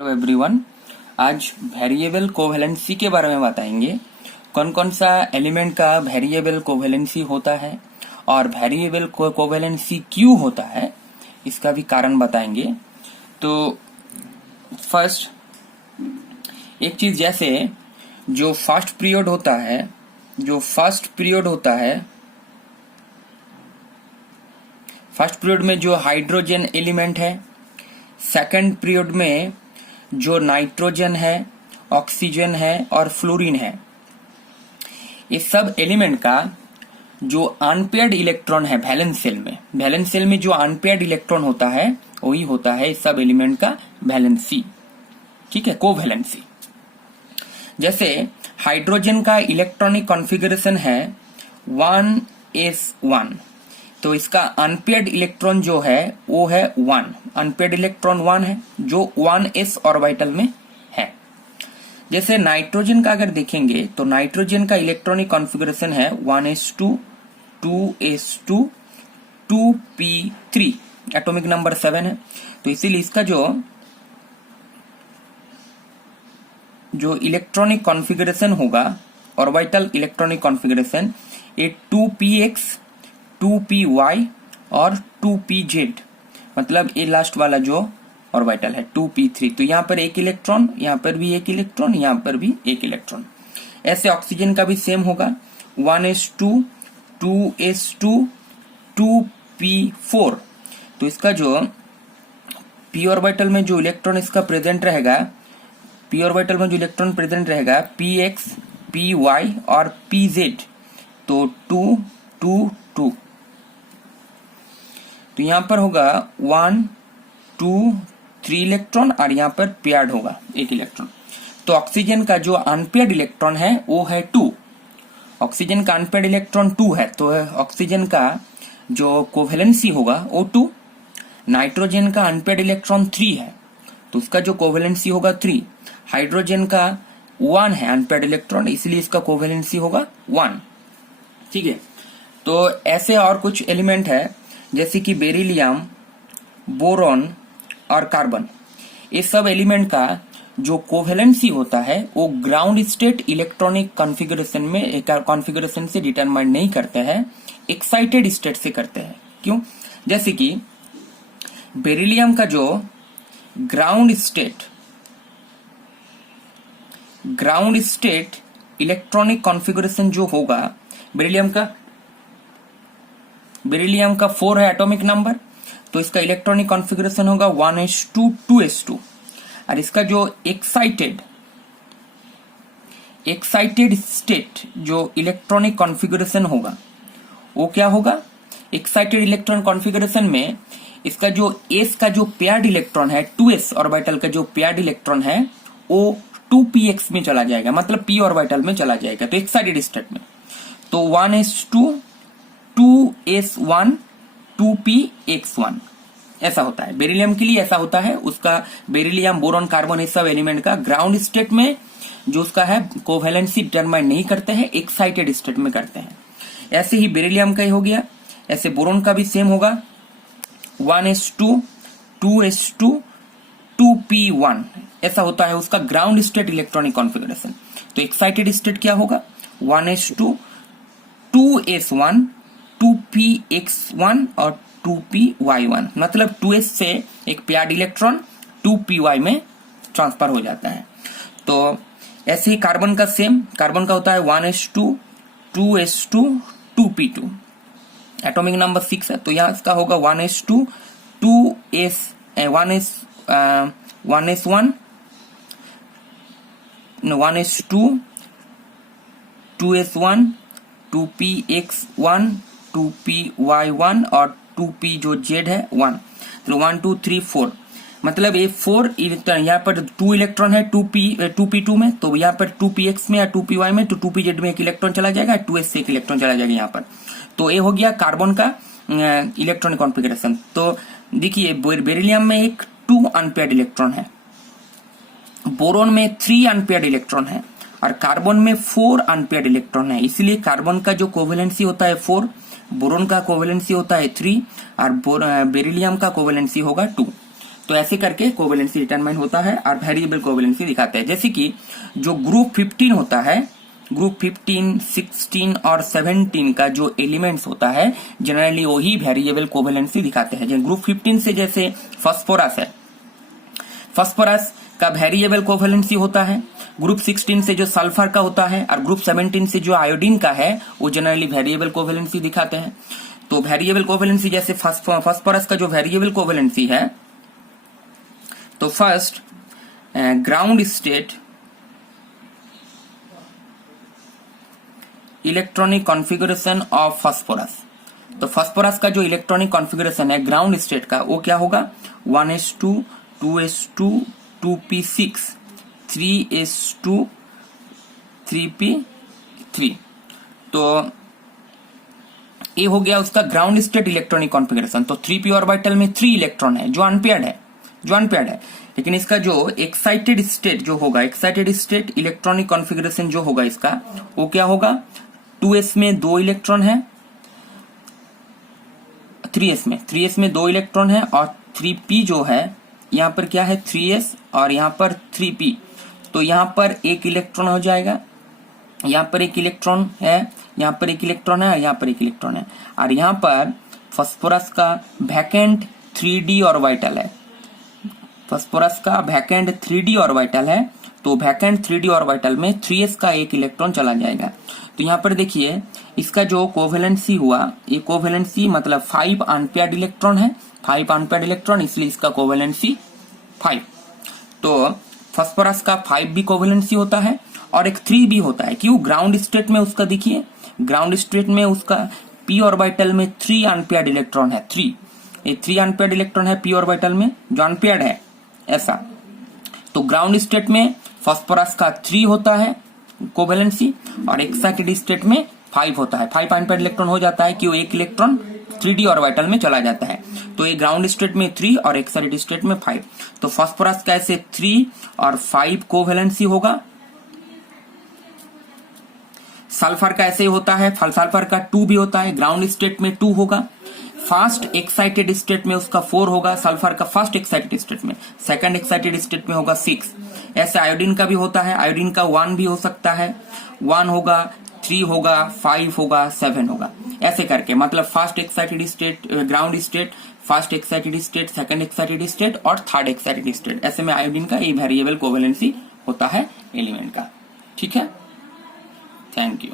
Hello everyone. आज variable covalency के बारे में बताएंगे। कौन कौन सा एलिमेंट का वेरिएबल कोवेलेंसी होता है और वेरिएबल कोवेलेंसी क्यों होता है, इसका भी कारण बताएंगे। तो फर्स्ट एक चीज, जैसे जो फर्स्ट पीरियड होता है, फर्स्ट पीरियड में जो हाइड्रोजन एलिमेंट है, सेकंड पीरियड में जो नाइट्रोजन है, ऑक्सीजन है और फ्लोरीन है, इस सब एलिमेंट का जो अनपेयर्ड इलेक्ट्रॉन है वैलेंस सेल में जो अनपेयर्ड इलेक्ट्रॉन होता है वही होता है इस सब एलिमेंट का वैलेंसी। ठीक है, कोवैलेंसी। जैसे हाइड्रोजन का इलेक्ट्रॉनिक कॉन्फ़िगरेशन है 1s1, तो इसका अनपेयर्ड इलेक्ट्रॉन जो है वो है 1, अनपेयर्ड इलेक्ट्रॉन 1 है जो 1s ऑर्बिटल में है। जैसे नाइट्रोजन का अगर देखेंगे तो नाइट्रोजन का इलेक्ट्रॉनिक कॉन्फ़िगरेशन है 1s2, 2s2, 2p3, atomic number 7 है। तो इसीलिए इसका जो इलेक्ट्रॉनिक कॉन्फ़िगरेशन होगा, ऑर्बिटल इलेक्ट्रॉनिक कॉन्फ़िगरेशन, ये 2px, 2py और 2pz, मतलब ये लास्ट वाला जो ऑर्बिटल है 2p3। तो यहाँ पर एक इलेक्ट्रॉन, यहाँ पर भी एक इलेक्ट्रॉन, यहाँ पर भी एक इलेक्ट्रॉन। ऐसे ऑक्सीजन का भी सेम होगा 1s2, 2s2, 2p4। तो इसका जो p ऑर्बिटल में जो इलेक्ट्रॉन इसका प्रेजेंट रहेगा, p ऑर्बिटल में जो इलेक्ट्रॉन प्रेजेंट रहेगा px, py और pz, तो 2, 2, 2। तो यहाँ पर होगा 1, 2, 3 इलेक्ट्रॉन और यहाँ पर पेयर्ड होगा एक इलेक्ट्रॉन। तो ऑक्सीजन का जो अनपेयर्ड इलेक्ट्रॉन है वो है 2। ऑक्सीजन का अनपेयर्ड इलेक्ट्रॉन 2 है, तो ऑक्सीजन का जो कोवेलेंसी होगा वो 2। नाइट्रोजन का अनपेयर्ड इलेक्ट्रॉन 3 है, तो उसका जो कोवेलेंसी होगा 3। हाइड्रोजन का 1 है अनपेयर्ड इलेक्ट्रॉन, इसलिए इसका कोवेलेंसी होगा 1। ठीक है, तो ऐसे और कुछ एलिमेंट है जैसे कि बेरिलियम, बोरॉन और कार्बन। इस सब एलिमेंट का जो कोवेलेंसी होता है वो ग्राउंड स्टेट इलेक्ट्रॉनिक कॉन्फ़िगरेशन से डिटरमाइन नहीं करते हैं, एक्साइटेड स्टेट से करते हैं। क्यों? जैसे कि बेरिलियम का जो ग्राउंड स्टेट इलेक्ट्रॉनिक कॉन्फ़िगरेशन जो होगा, बेरिलियम का 4 है एटॉमिक नंबर, तो इसका इलेक्ट्रॉनिक कॉन्फ़िगरेशन होगा 1s2, 2s2। और इसका जो एक्साइटेड स्टेट जो इलेक्ट्रॉनिक कॉन्फ़िगरेशन होगा वो क्या होगा? एक्साइटेड इलेक्ट्रॉन कॉन्फ़िगरेशन में इसका जो s का जो पेयर्ड इलेक्ट्रॉन है, 2s ऑर्बिटल का जो पेयर्ड इलेक्ट्रॉन है वो 2px में चला जाएगा, मतलब p ऑर्बिटल में चला जाएगा, तो एक्साइटेड स्टेट में। तो 1s2, 2s1, 2px1 ऐसा होता है। बेरिलियम के लिए ऐसा होता है। उसका बेरिलियम, बोरॉन, कार्बन, इस सब एलिमेंट का ग्राउंड स्टेट में जो उसका है कोवेलेंसी डिटरमाइन नहीं करते हैं, एक्साइटेड स्टेट में करते हैं। ऐसे ही बेरिलियम का ही हो गया। ऐसे बोरॉन का भी सेम होगा 1s2, 2s2, 2p1 ऐसा होता है उसका ग्राउंड स्टेट इलेक्ट्रॉनिक कॉन्फ़िगरेशन। तो एक्साइटेड स्टेट क्या होगा? 1s2, 2s1, 2px1 और 2py1, मतलब 2s से एक पेयर्ड इलेक्ट्रॉन 2py में ट्रांसफर हो जाता है। तो ऐसे ही कार्बन का सेम, कार्बन का होता है 1s2, 2s2, 2p2, atomic number 6 है, तो यहाँ इसका होगा 1s2, 1s1, 1s2, 2s1, 2px1, 2py1 और 2p जो z है 1। तो 1, 2, 3, 4, मतलब ये 4 यहाँ पर 2 इलेक्ट्रॉन है 2p2 में, तो यहाँ पर 2px में या 2py में, तो 2pz में एक इलेक्ट्रॉन चला जाएगा, 2s से एक इलेक्ट्रॉन चला जाएगा यहाँ पर। तो ये हो गया कार्बन का इलेक्ट्रॉनिक कॉन्फ़िगरेशन। तो देखिए बेरिलियम में एक 2 अनपेयर्ड इलेक्ट्रॉन है, बोरॉन में 3 अनपेयर्ड इलेक्ट्रॉन है और कार्बन में 4 अनपेयर्ड इलेक्ट्रॉन है। इसलिए कार्बन का जो कोवेलेंसी होता है 4, बोरॉन का कोवेलेंसी होता है 3 और बेरिलियम का कोवेलेंसी होगा 2। तो ऐसे करके कोवेलेंसी डिटरमाइन होता है और वेरिएबल कोवेलेंसी दिखाते हैं। जैसे कि जो ग्रुप 15 होता है, ग्रुप 15, 16 और 17 का जो एलिमेंट्स होता है जनरली वही वेरिएबल कोवेलेंसी दिखाते हैं। ग्रुप 15 से जैसे फास्फोरस है, फास्फोरस का वेरिएबल कोवेलेंसी होता है। ग्रुप 16 से जो सल्फर का होता है और ग्रुप 17 से जो आयोडीन का है वो जनरली वेरिएबल कोवेलेंसी दिखाते हैं। तो वेरिएबल कोवेलेंसी जैसे फास्फोरस का जो वेरिएबल कोवेलेंसी है, तो first ground state electronic configuration of phosphorus. तो फास्फोरस का जो इलेक्ट्रॉनिक कॉन्फ़िगरेशन है ग्राउंड स्टेट का वो क्या होगा, 1s2 2s2 2p6 3s2 3p3। तो ये हो गया उसका ग्राउंड स्टेट इलेक्ट्रॉनिक कॉन्फ़िगरेशन। तो 3p ऑर्बिटल में 3 इलेक्ट्रॉन है जो अनपेयर्ड है, लेकिन इसका जो एक्साइटेड स्टेट जो होगा, एक्साइटेड स्टेट इलेक्ट्रॉनिक कॉन्फ़िगरेशन जो होगा इसका वो क्या होगा, 2s में 2 इलेक्ट्रॉन है, 3s में 2 इलेक्ट्रॉन है और 3p जो है यहाँ पर क्या है 3s और यहाँ पर 3p। तो यहाँ पर 1 इलेक्ट्रॉन हो जाएगा, यहाँ पर 1 इलेक्ट्रॉन है, यहाँ पर 1 इलेक्ट्रॉन है और यहाँ पर 1 इलेक्ट्रॉन है। और यहाँ पर फास्फोरस का वैकेंट 3d ऑर्बिटल है, फास्फोरस का वैकेंट 3d ऑर्बिटल है। तो वैकेंट 3d ऑर्बिटल में 3s का 1 इलेक्ट्रॉन चला जाएगा। तो यहाँ पर देखिए इसका जो कोवेलेंसी हुआ, ये कोवेलेंसी मतलब 5 अनपेयर्ड इलेक्ट्रॉन है, 5 अनपेयर्ड इलेक्ट्रॉन, इसलिए इसका कोवेलेंसी 5। तो फास्फोरस का 5 भी कोवेलेंसी होता है और एक 3 भी होता है। क्यों, ग्राउंड स्टेट में उसका देखिए, ग्राउंड स्टेट में उसका p ऑर्बिटल में 3 अनपेयर्ड इलेक्ट्रॉन है, 3, ये 3 अनपेयर्ड इलेक्ट्रॉन है p ऑर्बिटल में जो अनपेयर्ड है ऐसा। तो ग्राउंड स्टेट में फास्फोरस का 3 होता है कोवेलेंसी और एक्साइटेड स्टेट में 5 होता है, 5 अनपेयर्ड इलेक्ट्रॉन हो जाता है कि वो 1 इलेक्ट्रॉन 3d ऑर्बिटल में चला जाता है। तो ये ग्राउंड स्टेट में 3 और एक्साइटेड स्टेट में 5। तो फास्फोरस का ऐसे 3 और 5 कोवेलेंसी होगा। सल्फर का ऐसे ही होता है, सल्फर का 2 भी होता है, ग्राउंड स्टेट में 2 होगा। फर्स्ट एक्साइटेड स्टेट में उसका 4 होगा, सल्फर का फर्स्ट एक्साइटेड स्टेट में, सेकंड एक्साइटेड स्टेट में होगा 6। ऐसे आयोडीन का भी होता है, आयोडीन का 1 भी हो सकता है, 1 होगा, 3 होगा, 5 होगा, 7 होगा, ऐसे करके मतलब first excited state, ground state, first excited state, second excited state और थर्ड एक्साइटेड स्टेट। ऐसे में आयोडीन का ये वेरिएबल कोवेलेंसी होता है एलिमेंट का। ठीक है, थैंक यू।